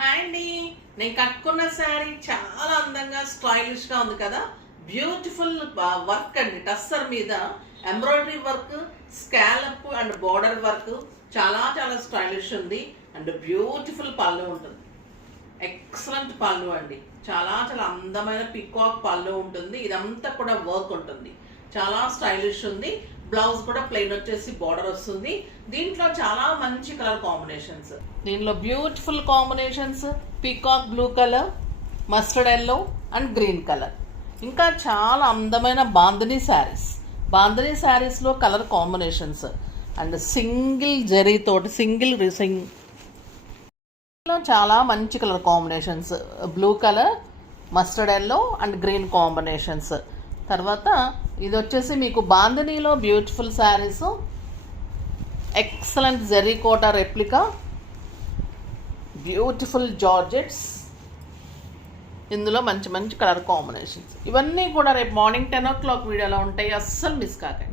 Hi అండి, నేను కట్టుకున్న శారీ చాలా అందంగా స్టైలిష్గా ఉంది కదా. బ్యూటిఫుల్ వర్క్ అండి, టస్సర్ మీద embroidery work, scallop and border work చాలా చాలా స్టైలిష్ ఉంది. అండ్ బ్యూటిఫుల్ పళ్ళు ఉంటుంది, ఎక్సలెంట్ పళ్ళు అండి. చాలా చాలా అందమైన పికాక్ పళ్ళు ఉంటుంది. ఇదంతా కూడా వర్క్ ఉంటుంది, చాలా స్టైలిష్ ఉంది. బ్లౌజ్ కూడా ప్లెయిన్ వచ్చేసి బార్డర్ వస్తుంది. దీంట్లో చాలా మంచి కలర్ కాంబినేషన్స్, దీనిలో beautiful combinations peacock blue colour, mustard yellow and green colour. ఇంకా చాలా అందమైన బాందినీ శారీస్లో colour combinations and single zari తోటి సింగిల్ రిసింగ్ చాలా మంచి colour combinations, blue colour, mustard yellow and green combinations. తర్వాత ఇది వచ్చేసి మీకు బాందినీలో బ్యూటిఫుల్ శారీస్, ఎక్సలెంట్ జెర్రీ కోటా రెప్లికా, బ్యూటిఫుల్ జార్జెట్స్. ఇందులో మంచి మంచి కలర్ కాంబినేషన్స్. ఇవన్నీ కూడా రేపు మార్నింగ్ 10 o'clock వీడియోలో ఉంటాయి, అస్సలు మిస్ కాకండి.